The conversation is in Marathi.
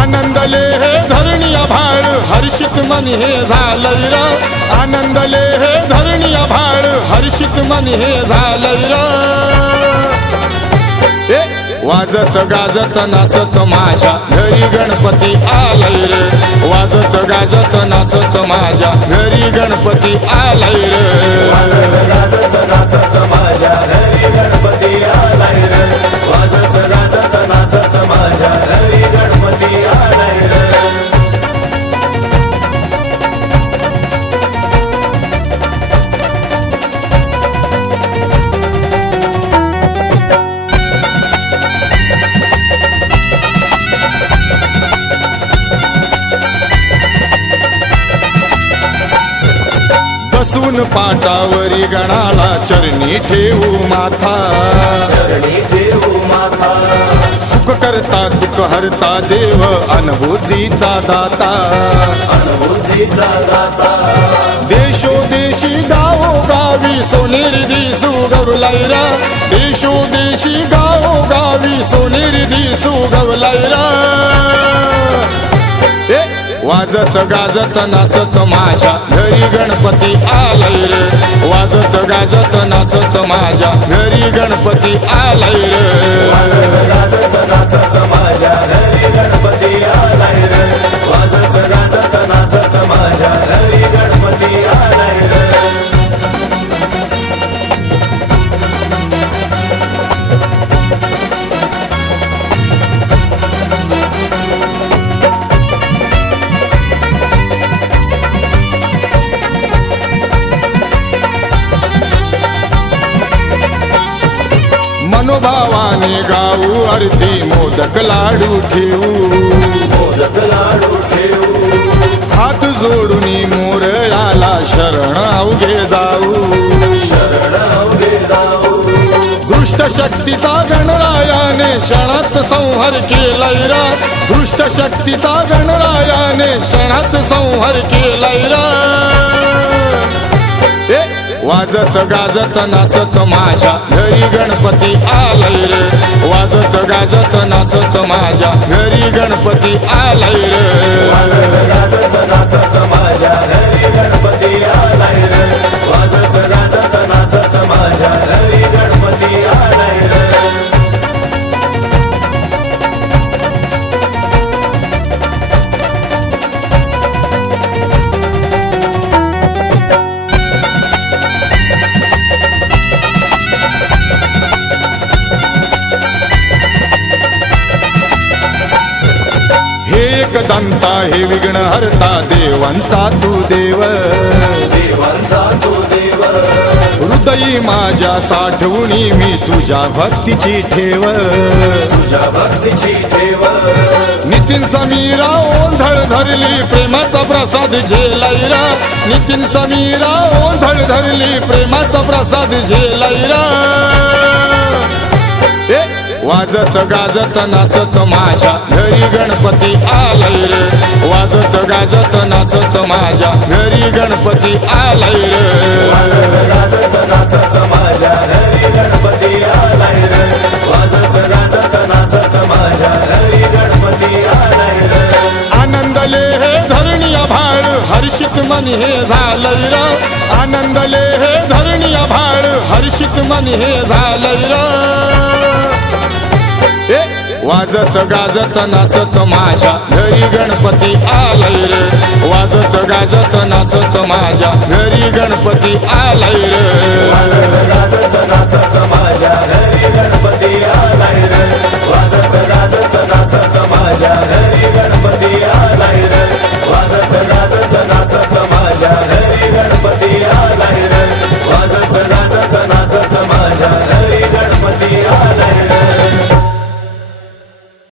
आनंदले हे धरणीया भाळ हर्षित मन हे झालंय र आनंदले हे धरणीया भाळ हर्षित मन हे झालंय र वाजत गाजत नाचत माझ्या घरी गणपती आलाय रे वाजत गाजत नाचत माझ्या घरी गणपती आलाय रे वाजत गाजत नाचत माझ्या घरी गणपती आलाय रे वाजत गाजत नाचत माझ्या घरी गणपती आलाय रे बसून पाटावरी गणाला चरणी ठेवू माथा चरणी ठेवू माथा सुख करता दुःख हरता देव अनुभूतीचा दाता अनुभूतीचा दाता देशोदेशी गावोगावी सोनेरी दिसू गवलायरा देशोदेशी गावोगावी सोनेरी दिसू गवलायरा वाजत गाजत नाचत माझ्या घरी गणपती आलाय रे वाजत गाजत नाचत माझ्या घरी गणपती आलाय रे वाजत गाजत नाचत माझ्या घरी गणपती आलाय रे वाजत गाजत नाचत माझ्या घरी गणपती आलाय रे मनोभावाने गाऊ आरती मोदक लाडू ठेवू मोदक लाडू ठेवू हात जोडून मोरयाला शरण अवघे जाऊ शरण अवघे जाऊ दुष्ट शक्तीचा गणरायाने क्षणात संहार केलाय रा दुष्ट शक्तीचा गणरायाने क्षणात संहार केलाय रा वाजत गाजत नाचत माझ्या घरी गणपती आलाय रे वाजत गाजत नाचत माझ्या घरी गणपती आलाय रे वाजत गाजत नाचत माझ्या घरी गणपती आलाय रे वाजत गाजत नाचत माझ्या घरी गणपती आलाय रे दंता हे विघ्न हरता देवांचा तू देव देवांचा तू देव हृदयी माझ्या साठवणी मी तुझ्या भक्तीची ठेव तुझ्या भक्तीची ठेव नितीन समीरा ओंधळ धरली प्रेमाचा प्रसाद झेलायरा नितीन समीरा ओंधळ धरली प्रेमाचा प्रसाद झेलायरा वाजत गाजत नाचत माझ्या घरी गणपती आलाय रे वाजत गाजत नाचत माझ्या घरी गणपती आलाय रे वाजत गाजत नाचत माझ्या घरी गणपती आलाय रे वाजत गाजत नाचत माझ्या घरी गणपती आलाय रे आनंदले हे धरणीया भाळ हर्षित मन हे झालंय र आनंदले हे धरणीया भाळ हर्षित मन हे झालंय र वाजत गाजत नाचत माझ्या घरी गणपती आलाय रे वाजत गाजत नाचत माझ्या घरी गणपती आलाय रे वाजत गाजत